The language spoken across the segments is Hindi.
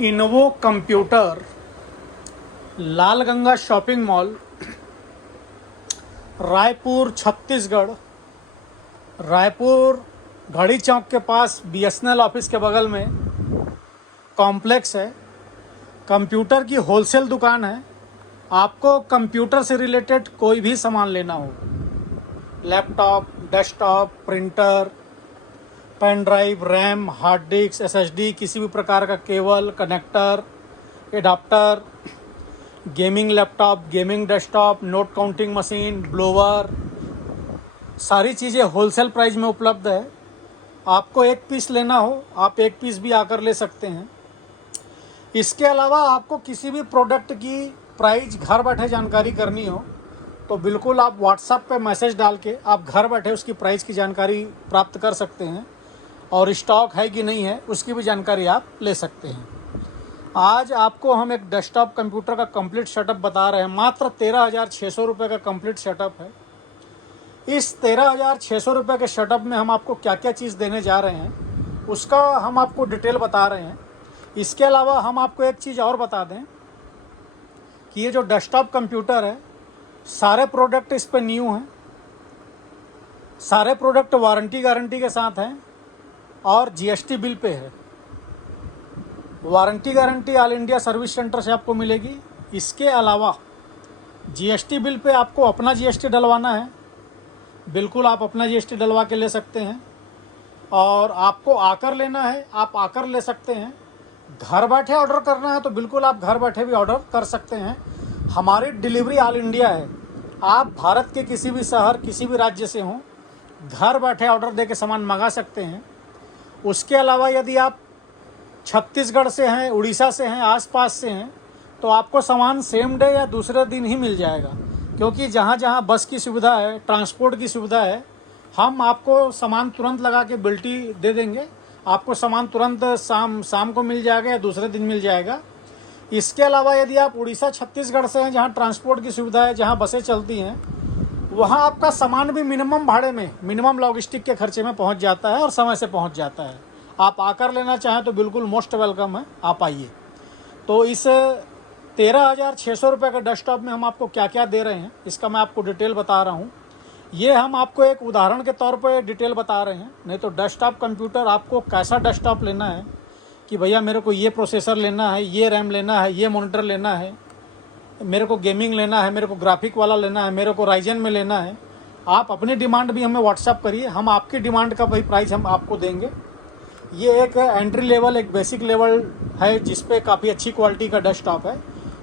इनोवो computer, Lalganga shopping mall, Raipur Chhattisgarh. Raipur Ghadi Chowk के पास बीएसएनएल ऑफिस के बगल में कॉम्प्लेक्स है। कंप्यूटर की होलसेल दुकान है। आपको कंप्यूटर से रिलेटेड कोई भी सामान लेना हो, laptop, desktop, printer, pen drive, RAM, hard disk, SSD, किसी भी प्रकार का cable, connector, adapter, gaming laptop, gaming desktop, note counting machine, blower, सारी चीज़ें होलसेल प्राइस में उपलब्ध है। आपको एक पीस लेना हो, आप एक पीस भी आकर ले सकते हैं। इसके अलावा आपको किसी भी प्रोडक्ट की प्राइस घर बैठे जानकारी करनी हो तो बिल्कुल आप व्हाट्सएप पे मैसेज डाल के आप घर बैठे उसकी प्राइस की जानकारी प्राप्त कर सकते हैं और स्टॉक है कि नहीं है उसकी भी जानकारी आप ले सकते हैं। आज आपको हम एक डेस्कटॉप कंप्यूटर का कंप्लीट सेटअप बता रहे हैं। मात्र 13,600 रुपये का कंप्लीट सेटअप है। इस 13,600 रुपये के सेटअप में हम आपको क्या क्या चीज़ देने जा रहे हैं उसका हम आपको डिटेल बता रहे हैं। इसके अलावा हम आपको एक चीज़ और बता दें कि ये जो डेस्कटॉप कंप्यूटर है, सारे प्रोडक्ट इस पर न्यू हैं, सारे प्रोडक्ट वारंटी गारंटी के साथ हैं और जीएसटी बिल पे है। Warranty guarantee all India service centre से आपको मिलेगी। इसके अलावा जीएसटी बिल पे आपको अपना जीएसटी डलवाना है, बिल्कुल आप अपना जीएसटी डलवा के ले सकते हैं। और आपको आकर लेना है, आप आकर ले सकते हैं। घर बैठे ऑर्डर करना है तो बिल्कुल आप घर बैठे भी ऑर्डर कर सकते हैं। हमारी डिलीवरी ऑल इंडिया है। आप भारत के किसी भी शहर, किसी भी राज्य से हों, घर बैठे ऑर्डर दे के सामान मंगा सकते हैं। उसके अलावा यदि आप छत्तीसगढ़ से हैं, उड़ीसा से हैं, आसपास से हैं तो आपको सामान सेम डे या दूसरे दिन ही मिल जाएगा, क्योंकि जहाँ जहाँ बस की सुविधा है, ट्रांसपोर्ट की सुविधा है, हम आपको सामान तुरंत लगा के बिल्टी दे देंगे। आपको सामान तुरंत शाम को मिल जाएगा या दूसरे दिन मिल जाएगा। इसके अलावा यदि आप उड़ीसा छत्तीसगढ़ से हैं, जहाँ ट्रांसपोर्ट की सुविधा है, जहाँ बसें चलती हैं, वहाँ आपका सामान भी मिनिमम भाड़े में, मिनिमम लॉजिस्टिक के खर्चे में पहुँच जाता है और समय से पहुँच जाता है। आप आकर लेना चाहें तो बिल्कुल मोस्ट वेलकम है, आप आइए। तो इस 13,600 रुपये के डेस्कटॉप में हम आपको क्या क्या दे रहे हैं इसका मैं आपको डिटेल बता रहा हूँ। ये हम आपको एक उदाहरण के तौर पे डिटेल बता रहे हैं, नहीं तो डेस्कटॉप कंप्यूटर आपको कैसा डेस्कटॉप लेना है कि भैया मेरे को ये प्रोसेसर लेना है, ये रैम लेना है, ये मॉनिटर लेना है, मेरे को गेमिंग लेना है, मेरे को ग्राफिक वाला लेना है, मेरे को राइजन में लेना है, आप अपनी डिमांड भी हमें व्हाट्सअप करिए, हम आपकी डिमांड का वही प्राइस हम आपको देंगे। ये एक एंट्री लेवल, एक बेसिक लेवल है जिस पे काफ़ी अच्छी क्वालिटी का डेस्कटॉप है,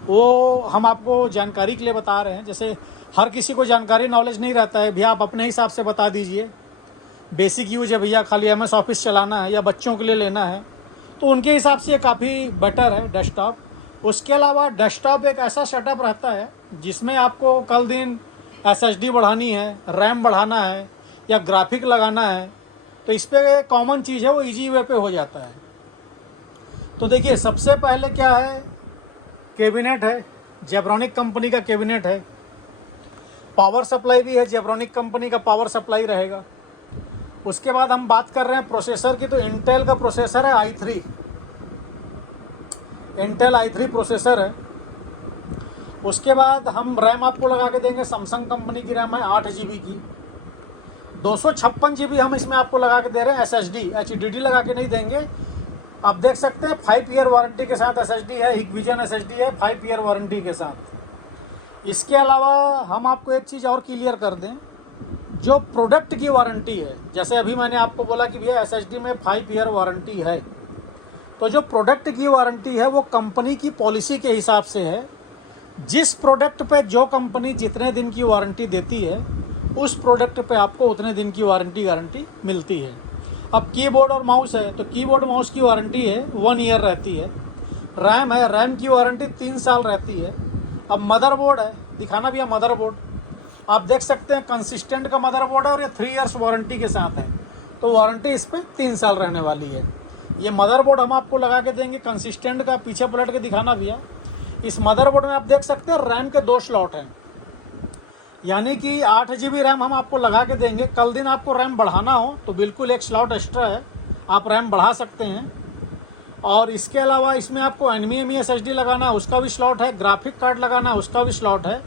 वो हम आपको जानकारी के लिए बता रहे हैं। जैसे हर किसी को जानकारी नॉलेज नहीं रहता है, भैया आप अपने हिसाब से बता दीजिए, बेसिक यूज है भैया, खाली एमएस ऑफिस चलाना है या बच्चों के लिए लेना है, तो उनके हिसाब से ये काफ़ी बेटर है डेस्कटॉप। उसके अलावा डेस्कटॉप एक ऐसा सेटअप रहता है जिसमें आपको कल दिन एसएसडी बढ़ानी है, रैम बढ़ाना है या ग्राफिक लगाना है, तो इस पर कॉमन चीज़ है वो इजी वे पे हो जाता है। तो देखिए सबसे पहले क्या है, कैबिनेट है, जेब्रॉनिक कंपनी का कैबिनेट है। पावर सप्लाई भी है, जेब्रॉनिक कंपनी का पावर सप्लाई रहेगा। उसके बाद हम बात कर रहे हैं प्रोसेसर की, तो इंटेल का प्रोसेसर है i3, इंटेल i3 प्रोसेसर है। उसके बाद हम रैम आपको लगा के देंगे, सैमसंग कंपनी की रैम है 8 GB की। 256 GB हम इसमें आपको लगा के दे रहे हैं। एसएसडी HDD लगा के नहीं देंगे। आप देख सकते हैं 5 ईयर वारंटी के साथ एसएसडी है, हिकविजन एसएसडी है 5 ईयर वारंटी के साथ। इसके अलावा हम आपको एक चीज़ और क्लियर कर दें, जो प्रोडक्ट की वारंटी है, जैसे अभी मैंने आपको बोला कि भैया एसएसडी में 5 ईयर वारंटी है, तो जो प्रोडक्ट की वारंटी है वो कंपनी की पॉलिसी के हिसाब से है। जिस प्रोडक्ट पे जो कंपनी जितने दिन की वारंटी देती है उस प्रोडक्ट पे आपको उतने दिन की वारंटी गारंटी मिलती है। अब कीबोर्ड और माउस है तो कीबोर्ड माउस की वारंटी है 1 ईयर रहती है। रैम है, रैम की वारंटी 3 साल रहती है। अब मदरबोर्ड है, दिखाना भी है मदरबोर्ड, आप देख सकते हैं कंसिस्टेंट का मदरबोर्ड है और ये 3 इयर्स वारंटी के साथ है, तो वारंटी इस पर 3 साल रहने वाली है। ये मदरबोर्ड हम आपको लगा के देंगे, कंसिस्टेंट का पीछे पलट के दिखाना भी है। इस मदरबोर्ड में आप देख सकते हैं रैम के 2 स्लॉट हैं, यानी कि 8 GB रैम हम आपको लगा के देंगे। कल दिन आपको रैम बढ़ाना हो तो बिल्कुल एक स्लॉट एक्स्ट्रा है, आप रैम बढ़ा सकते हैं। और इसके अलावा इसमें आपको NVMe SSD लगाना है, उसका भी स्लॉट है। ग्राफिक कार्ड लगाना है, उसका भी स्लॉट है।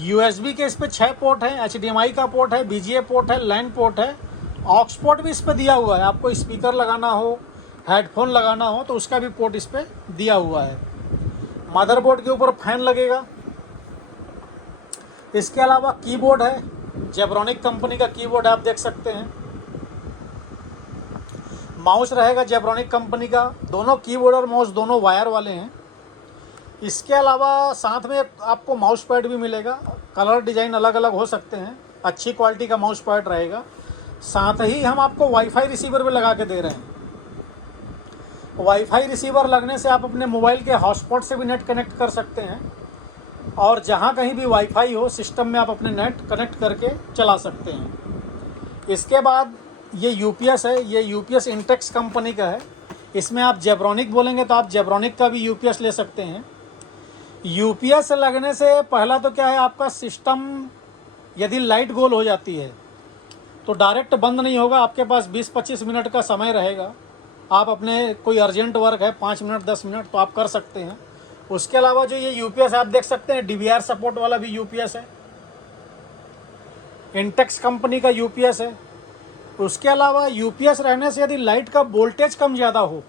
USB के इस पर 6 पोर्ट है, HDMI का पोर्ट है, BGA पोर्ट है, LAN पोर्ट है, ऑक्स पोर्ट भी इस पर दिया हुआ है। आपको स्पीकर लगाना हो, हेडफोन लगाना हो तो उसका भी पोर्ट इस पर दिया हुआ है। मदरबोर्ड के ऊपर फैन लगेगा। इसके अलावा कीबोर्ड है, जेब्रॉनिक कंपनी का कीबोर्ड आप देख सकते हैं। माउस रहेगा जेब्रॉनिक कंपनी का। दोनों कीबोर्ड और माउस दोनों वायर वाले हैं। इसके अलावा साथ में आपको माउस पैड भी मिलेगा। कलर डिज़ाइन अलग अलग हो सकते हैं। अच्छी क्वालिटी का माउस पैड रहेगा। साथ ही हम आपको वाईफाई रिसीवर भी लगा के दे रहे हैं। वाईफाई रिसीवर लगने से आप अपने मोबाइल के हॉटस्पॉट से भी नेट कनेक्ट कर सकते हैं और जहाँ कहीं भी वाईफाई हो सिस्टम में आप अपने नेट कनेक्ट करके चला सकते हैं। इसके बाद ये यूपीएस है। ये यूपीएस इंटेक्स कंपनी का है। इसमें आप जेब्रॉनिक बोलेंगे तो आप जेब्रॉनिक का भी यूपीएस ले सकते हैं। यूपीएस लगने से पहला तो क्या है, आपका सिस्टम यदि लाइट गोल हो जाती है तो डायरेक्ट बंद नहीं होगा। आपके पास 20-25 मिनट का समय रहेगा। आप अपने कोई अर्जेंट वर्क है 5 मिनट 10 मिनट तो आप कर सकते हैं। उसके अलावा जो ये यूपीएस आप देख सकते हैं DVR सपोर्ट वाला भी यूपीएस है। इंटेक्स कंपनी का यूपीएस है। उसके अलावा यूपीएस रहने से यदि लाइट का वोल्टेज कम ज़्यादा हो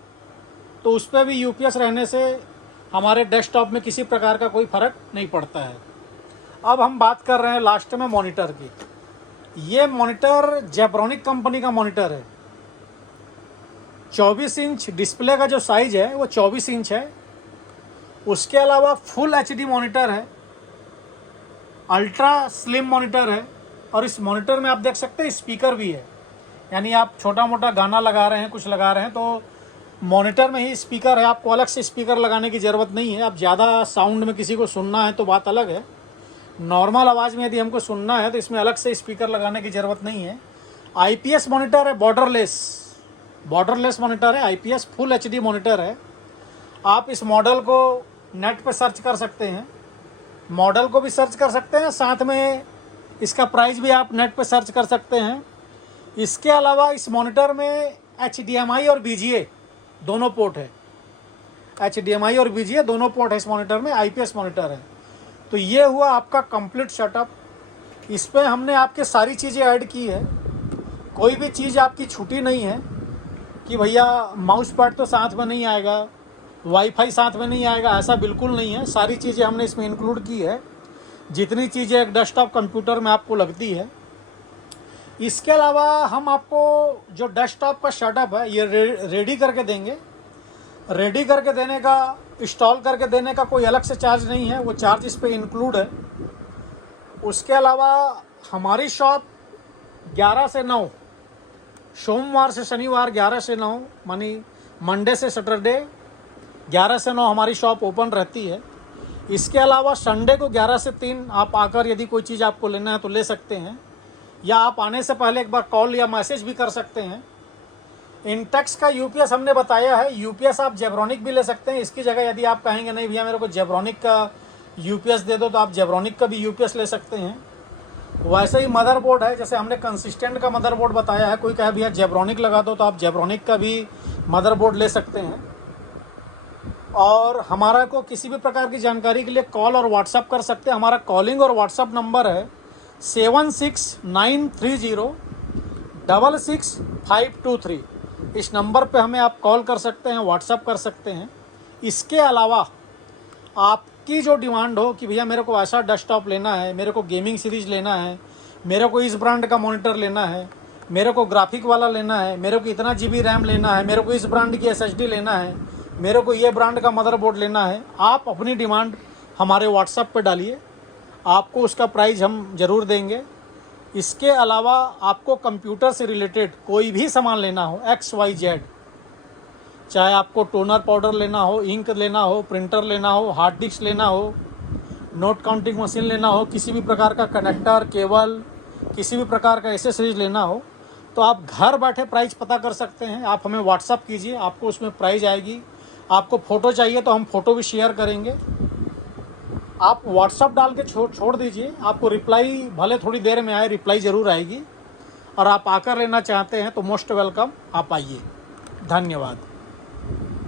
तो उस पर भी यूपीएस रहने से हमारे डेस्कटॉप में किसी प्रकार का कोई फ़र्क नहीं पड़ता है। अब हम बात कर रहे हैं लास्ट में मॉनिटर की। ये मॉनिटर जेब्रॉनिक कंपनी का मॉनिटर है। 24 इंच डिस्प्ले का जो साइज़ है वो 24 इंच है। उसके अलावा फुल HD मॉनिटर है, अल्ट्रा स्लिम मॉनिटर है और इस मॉनिटर में आप देख सकते हैं स्पीकर भी है। यानी आप छोटा मोटा गाना लगा रहे हैं, कुछ लगा रहे हैं तो मॉनिटर में ही स्पीकर है। आपको अलग से स्पीकर लगाने की ज़रूरत नहीं है। आप ज़्यादा साउंड में किसी को सुनना है तो बात अलग है। नॉर्मल आवाज़ में यदि हमको सुनना है तो इसमें अलग से स्पीकर लगाने की ज़रूरत नहीं है। IPS मॉनिटर है, बॉर्डरलेस मॉनिटर है। IPS फुल HD मॉनिटर है। आप इस मॉडल को नेट पे सर्च कर सकते हैं, मॉडल को भी सर्च कर सकते हैं, साथ में इसका प्राइस भी आप नेट पे सर्च कर सकते हैं। इसके अलावा इस मॉनिटर में HDMI और BGA दोनों पोर्ट है। HDMI और BGA दोनों पोर्ट है इस मॉनिटर में। IPS मॉनिटर है। तो ये हुआ आपका कंप्लीट सेटअप। इस पर हमने आपके सारी चीज़ें ऐड की है। कोई भी चीज़ आपकी छूटी नहीं है कि भैया माउस पैड तो साथ में नहीं आएगा, वाईफाई साथ में नहीं आएगा, ऐसा बिल्कुल नहीं है। सारी चीज़ें हमने इसमें इंक्लूड की है, जितनी चीज़ें एक डेस्कटॉप कंप्यूटर में आपको लगती है। इसके अलावा हम आपको जो डेस्कटॉप का सेटअप है ये रेडी करके देंगे। रेडी करके देने का, इंस्टॉल करके देने का कोई अलग से चार्ज नहीं है, वो चार्ज इस पर इंक्लूड है। उसके अलावा हमारी शॉप 11 से 9, सोमवार से शनिवार 11 से 9 मानी मंडे से सैटरडे 11 से 9 हमारी शॉप ओपन रहती है। इसके अलावा संडे को 11 से 3 आप आकर यदि कोई चीज़ आपको लेना है तो ले सकते हैं, या आप आने से पहले एक बार कॉल या मैसेज भी कर सकते हैं। इंटेक्स का यूपीएस हमने बताया है। यूपीएस आप जेब्रॉनिक भी ले सकते हैं। इसकी जगह यदि आप कहेंगे नहीं भैया मेरे को जेब्रॉनिक का यूपीएस दे दो तो आप जेब्रॉनिक का भी यूपीएस ले सकते हैं। वैसे ही मदरबोर्ड है, जैसे हमने कंसिस्टेंट का मदरबोर्ड बताया है, कोई कहे भैया जेब्रॉनिक लगा दो तो आप जेब्रॉनिक का भी मदरबोर्ड ले सकते हैं। और हमारा को किसी भी प्रकार की जानकारी के लिए कॉल और व्हाट्सअप कर सकते हैं। हमारा कॉलिंग और व्हाट्सअप नंबर है 7693066523। इस नंबर पे हमें आप कॉल कर सकते हैं, व्हाट्सअप कर सकते हैं। इसके अलावा आपकी जो डिमांड हो कि भैया मेरे को ऐसा डेस्कटॉप लेना है, मेरे को गेमिंग सीरीज़ लेना है, मेरे को इस ब्रांड का मॉनिटर लेना है, मेरे को ग्राफिक वाला लेना है, मेरे को इतना GB रैम लेना है, मेरे को इस ब्रांड की SSD लेना है, मेरे को ये ब्रांड का मदरबोर्ड लेना है, आप अपनी डिमांड हमारे व्हाट्सएप पे डालिए, आपको उसका प्राइस हम ज़रूर देंगे। इसके अलावा आपको कंप्यूटर से रिलेटेड कोई भी सामान लेना हो XYZ, चाहे आपको टोनर पाउडर लेना हो, इंक लेना हो, प्रिंटर लेना हो, हार्ड डिस्क लेना हो, नोट काउंटिंग मशीन लेना हो, किसी भी प्रकार का कनेक्टर, केबल, किसी भी प्रकार का एसेसरीज लेना हो तो आप घर बैठे प्राइस पता कर सकते हैं। आप हमें व्हाट्सअप कीजिए, आपको उसमें प्राइस आएगी। आपको फ़ोटो चाहिए तो हम फ़ोटो भी शेयर करेंगे। आप व्हाट्सअप डाल के छोड़ दीजिए, आपको रिप्लाई भले थोड़ी देर में आए, रिप्लाई ज़रूर आएगी। और आप आकर लेना चाहते हैं तो मोस्ट वेलकम, आप आइए। धन्यवाद।